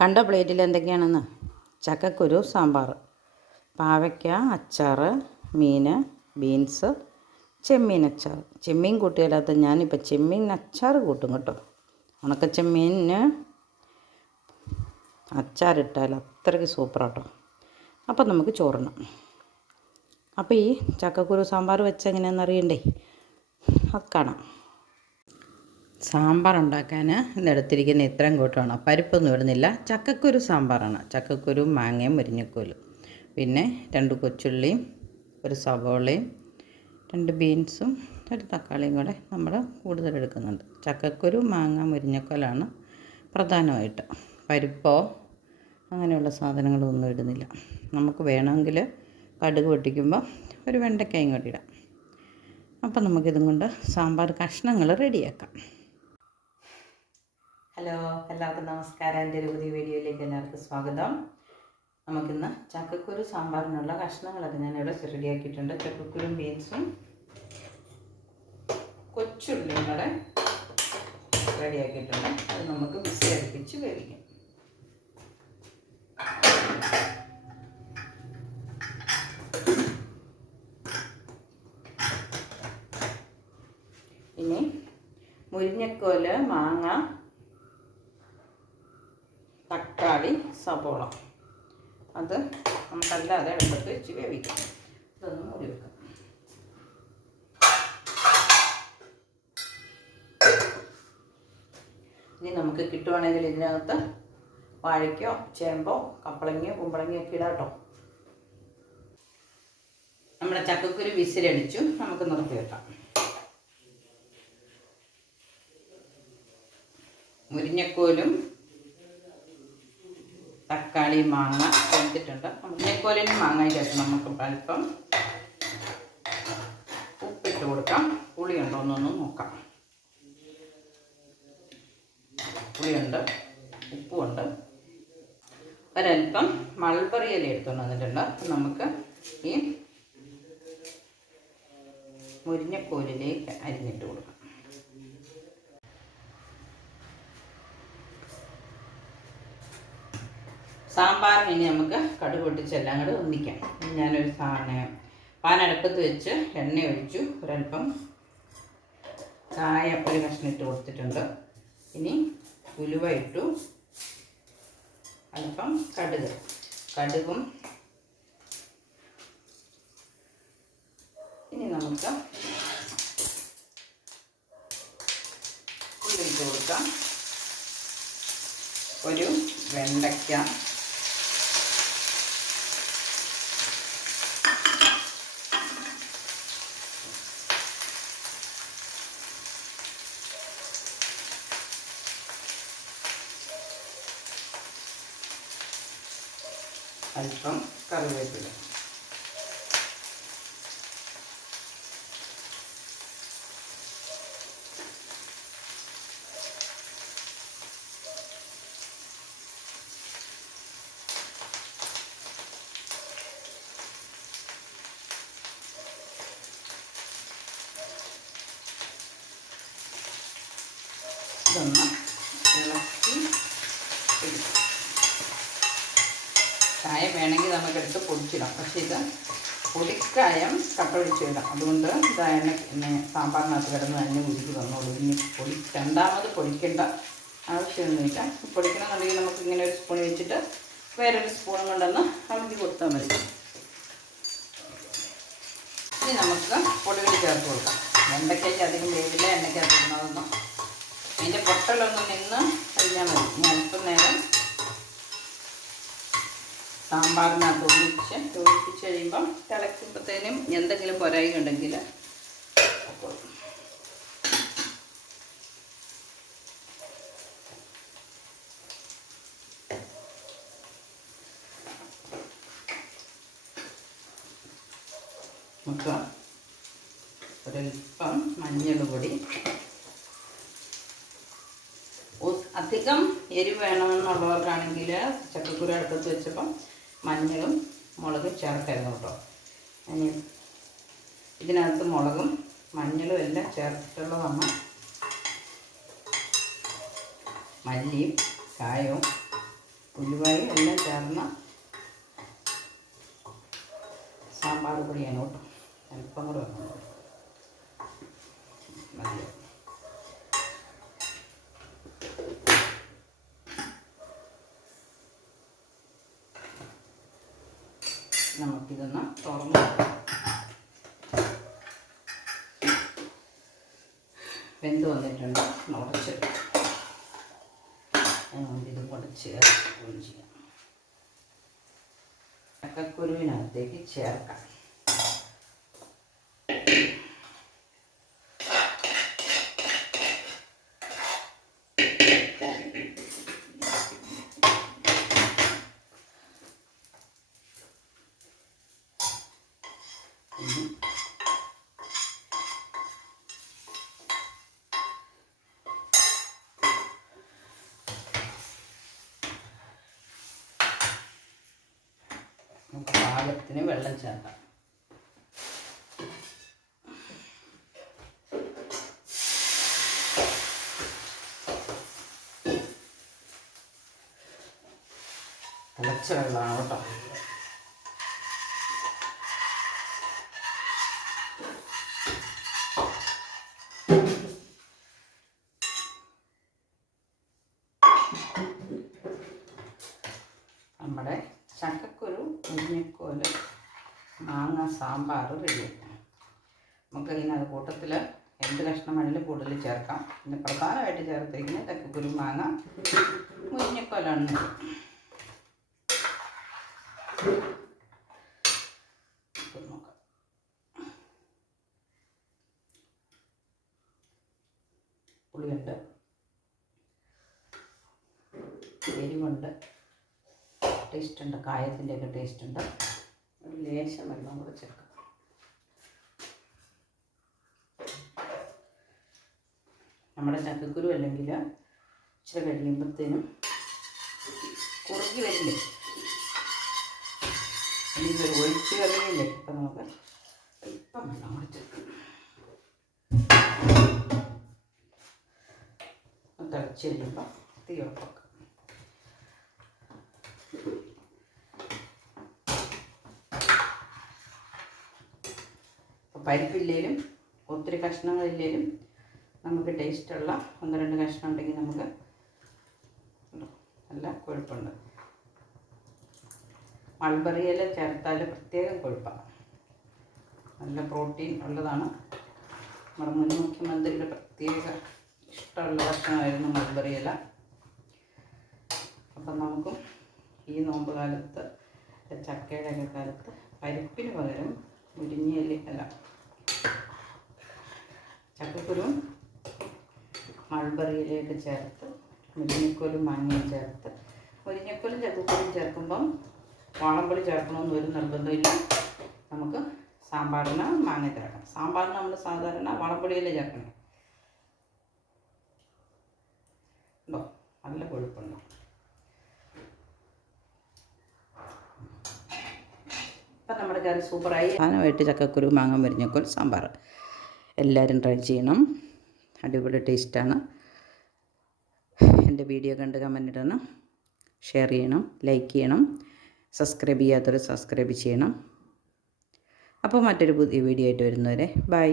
കണ്ട പ്ലേറ്റിൽ എന്തൊക്കെയാണെന്ന്: ചക്കക്കുരു സാമ്പാർ, പാവയ്ക്ക അച്ചാർ, മീൻ, ബീൻസ്, ചെമ്മീൻ അച്ചാർ. ചെമ്മീൻ കൂട്ടിയാലാത്ത ഞാനിപ്പോൾ ചെമ്മീൻ അച്ചാർ കൂട്ടും കേട്ടോ. ഉണക്കച്ചെമ്മീന് അച്ചാറിട്ടാൽ അത്രയ്ക്ക് സൂപ്പറാട്ടോ. അപ്പം നമുക്ക് ചോറിണം. അപ്പോൾ ഈ ചക്കക്കുരു സാമ്പാർ വെച്ച് എങ്ങനെയാണെന്ന് അറിയണ്ടേ? അത് കാണാം. സാമ്പാർ ഉണ്ടാക്കാൻ ഇന്നെടുത്തിരിക്കുന്ന ഇത്രയും കൂട്ടമാണ്. പരിപ്പൊന്നും ഇടുന്നില്ല. ചക്കക്കുരു സാമ്പാറാണ്. ചക്കക്കുരു, മാങ്ങയും മുരിങ്ങക്കോലും, പിന്നെ 2 കൊച്ചുള്ളിയും, ഒരു സവോളയും, 2 ബീൻസും, ഒരു തക്കാളിയും കൂടെ നമ്മൾ കൂടുതലെടുക്കുന്നുണ്ട്. ചക്കക്കുരു, മാങ്ങ, മുരിങ്ങക്കോലാണ് പ്രധാനമായിട്ട്. പരിപ്പോ അങ്ങനെയുള്ള സാധനങ്ങളൊന്നും ഇടുന്നില്ല. നമുക്ക് വേണമെങ്കിൽ കടുക് പൊട്ടിക്കുമ്പോൾ ഒരു വെണ്ടയ്ക്കയും കൂടി ഇടാം. അപ്പം നമുക്കിതും കൊണ്ട് സാമ്പാർ കഷ്ണങ്ങൾ റെഡിയാക്കാം. ഹലോ, എല്ലാവർക്കും നമസ്കാരം. എൻ്റെ ഒരു പുതിയ വീഡിയോയിലേക്ക് എല്ലാവർക്കും സ്വാഗതം. നമുക്കിന്ന് ചക്കക്കുരു സാമ്പാറിനുള്ള കഷ്ണങ്ങളൊക്കെ ഞാനിവിടെ റെഡിയാക്കിയിട്ടുണ്ട്. ചക്കക്കുരും ബീൻസും കൊച്ചുള്ളിയും കൂടെ റെഡിയാക്കിയിട്ടുണ്ട്. അത് നമുക്ക് വിസിലടുപ്പിച്ച് വേവിക്കാം. ഇനി മുരിങ്ങക്കോല്, മാങ്ങ, തക്കാളി, സവോള അത് നമുക്കല്ലാതെ അടുപ്പത്ത് വെച്ച് വേവിക്കാം. ഇതൊന്ന് മൂടി വെക്കാം. ഇനി നമുക്ക് കിട്ടുവാണെങ്കിൽ ഇതിനകത്ത് വാഴയ്ക്കോ ചേമ്പോ കപ്പളങ്ങയോ കുമ്പളങ്ങയോ ഒക്കെ ഇടാം കേട്ടോ. നമ്മുടെ ചക്കക്കുരു വിസിലടിച്ചു. നമുക്ക് നിർത്തി വെക്കാം. മുരിങ്ങക്കോലും തക്കാളി, മാങ്ങ വെന്തിട്ടുണ്ട്. മുരിങ്ങക്കോലിന് മാങ്ങ ചേർത്ത് നമുക്ക് അല്പം ഉപ്പിട്ട് കൊടുക്കാം. പുളിയുണ്ടോ എന്നൊന്ന് നോക്കാം. പുളിയുണ്ട്, ഉപ്പുണ്ട്. ഒരല്പം മൾബറി ഇല എടുത്തുകൊണ്ട് വന്നിട്ടുണ്ട്. നമുക്ക് ഈ മുരിങ്ങക്കോലിലേക്ക് അരിഞ്ഞിട്ട് കൊടുക്കാം. സാമ്പാറിന് ഇനി നമുക്ക് കടുക് പൊട്ടിച്ചെല്ലാം കൂടെ ഒന്നിക്കാം. ഞാനൊരു പാൻ അടുപ്പത്ത് വെച്ച് എണ്ണ ഒഴിച്ചു. ഒരല്പം കായം ഒരു കഷ്ണം ഇട്ട് കൊടുത്തിട്ടുണ്ട്. ഇനി ഉലുവ ഇട്ടു. അല്പം കടുകും ഇനി നമുക്ക് ഉള്ളി ഇട്ട് കൊടുക്കാം. ഒരു വെണ്ടയ്ക്ക, അല്പം കറിവേപ്പില, ഇതൊന്ന് ഇളക്കി എടുക്കും. കായം വേണമെങ്കിൽ നമുക്കെടുത്ത് പൊടിച്ചിടാം. പക്ഷേ ഇത് പൊടിക്കായം കട്ട ഒഴിച്ചിടാം. അതുകൊണ്ട് ഇതായ സാമ്പാറിനകത്ത് കിടന്ന് തന്നെ ഉരുക്കി വന്നോളൂ. ഇനി രണ്ടാമത് പൊടിക്കേണ്ട ആവശ്യമൊന്നുമില്ല. പൊടിക്കണമെന്നുണ്ടെങ്കിൽ നമുക്ക് ഇങ്ങനെ ഒരു സ്പൂൺ വെച്ചിട്ട് വേറൊരു സ്പൂൺ കൊണ്ടൊന്ന് അമക്കി കൊടുത്താൽ മതി. ഇനി നമുക്ക് പൊടികൾ ചേർത്ത് കൊടുക്കാം. വെണ്ടയ്ക്കയ്ക്ക് അധികം വേവില്ല. എണ്ണയ്ക്കകത്ത് ഇടുന്നതൊന്നും അതിൻ്റെ പൊട്ടലൊന്നും നിന്ന് കഴിഞ്ഞാൽ മതി. ഇനി അല്പം നേരം സാമ്പാറിനകത്ത് ഒഴിപ്പിച്ച് കഴിയുമ്പം തിളയ്ക്കുമ്പോഴത്തേനും എന്തെങ്കിലും പൊരായി ഉണ്ടെങ്കിൽ നമുക്ക് ഒരൽപ്പം മഞ്ഞൾപ്പൊടി. അധികം എരിവ് വേണമെന്നുള്ളവർക്കാണെങ്കിൽ ചക്കക്കുരു അടുപ്പത്ത് വെച്ചപ്പം മഞ്ഞളും മുളകും ചേർക്കായിരുന്നു കേട്ടോ. ഇതിനകത്ത് മുളകും മഞ്ഞളും എല്ലാം ചേർത്തിട്ടുള്ളതാണ്. മല്ലിയും കായവും ഉലുവായും എല്ലാം ചേർന്ന സാമ്പാർ പൊടിയാണ് കേട്ടോ. അല്പം കൂടെ വെക്കണം. മതി. നമുക്കിതൊന്ന് തുറന്ന് വെന്ത് വന്നിട്ടുണ്ട്. ഉടച്ച് ഇത് പൊടിച്ച് ചെയ്യാം. ചക്കക്കുരുവിനകത്തേക്ക് ചേർക്കാം. പാകത്തിന് വെള്ളം ചേർക്കാം. തിളച്ച വെള്ളമാണ് കേട്ടോ. നമ്മുടെ ചക്കക്കുരു മുരിങ്ങക്കോല് മാങ്ങ സാമ്പാർ റെഡി. നമുക്ക് ഇതിനകത്ത് കൂട്ടത്തിൽ എന്ത് കഷ്ണം വേണമെങ്കിലും കൂടുതൽ ചേർക്കാം. പിന്നെ പ്രധാനമായിട്ട് ചേർത്തിരിക്കുന്നത് ചക്കക്കുരു മാങ്ങ മുരിങ്ങക്കോലാണ്. നോക്കാം. പുളിയുണ്ട്, എരിവുണ്ട്, ടേസ്റ്റ് ഉണ്ട്, കായത്തിൻ്റെയൊക്കെ ടേസ്റ്റ് ഉണ്ട്. ഒരു ലേശം വെള്ളം കൂടെ ചേർക്കാം. നമ്മുടെ ചക്കക്കുരു അല്ലെങ്കിൽ ഇച്ചിരി കഴിയുമ്പോഴത്തേനും കുറുകി വരില്ലേ, ഇനി ഒഴിച്ച് കറിയില്ലേ. ഇപ്പം നമുക്ക് ഇപ്പം വെള്ളം കൂടെ ചേർക്കാം. തിളച്ച് കഴിയുമ്പോൾ തീ ഉറപ്പാക്കാം. പരിപ്പില്ലേലും ഒത്തിരി കഷ്ണങ്ങളില്ലേലും നമുക്ക് ടേസ്റ്റുള്ള 1-2 കഷ്ണം ഉണ്ടെങ്കിൽ നമുക്ക് നല്ല കൊഴുപ്പുണ്ട്. മൾബറി ഇല ചേർത്താൽ പ്രത്യേകം കൊഴുപ്പാണ്. നല്ല പ്രോട്ടീൻ ഉള്ളതാണ്. നമ്മുടെ മുൻ മുഖ്യമന്ത്രിയുടെ പ്രത്യേക ഇഷ്ടമുള്ള ഭക്ഷണമായിരുന്നു മൾബറി ഇല. അപ്പം നമുക്കും ഈ നോമ്പ് കാലത്ത്, ചക്കയുടെയൊക്കെ കാലത്ത് പരിപ്പിന് പകരം മുരിങ്ങയില ചക്കക്കുരുവും മൾബറി ഇലയൊക്കെ ചേർത്ത് മുരിങ്ങക്കോലും മാങ്ങയും ചേർത്ത്, മുരിങ്ങക്കോലും ചക്കക്കുരും ചേർക്കുമ്പം വാളംപൊടി ചേർക്കണമെന്ന് ഒരു നിർബന്ധമില്ല. നമുക്ക് സാമ്പാറിന് മാങ്ങ ചേർക്കണം. സാമ്പാറിന് നമ്മൾ സാധാരണ വാളംപൊടിയില ചേർക്കണം. ഉണ്ടോ? നല്ല കൊഴുപ്പുണ്ടോ? ഇപ്പം നമ്മുടെ കറി സൂപ്പറായി. സാധനമായിട്ട് ചക്കക്കുരു മാങ്ങ മുരിങ്ങക്കോൽ സാമ്പാർ എല്ലാവരും ട്രൈ ചെയ്യണം. അടിപൊളി ടേസ്റ്റാണ്. എൻ്റെ വീഡിയോ കണ്ട് കമൻ്റ് ഇടണം, ഷെയർ ചെയ്യണം, ലൈക്ക് ചെയ്യണം. സബ്സ്ക്രൈബ് ചെയ്യാത്തവർ സബ്സ്ക്രൈബ് ചെയ്യണം. അപ്പോൾ മറ്റൊരു പുതിയ വീഡിയോ ആയിട്ട് വരുന്നവരെ ബൈ.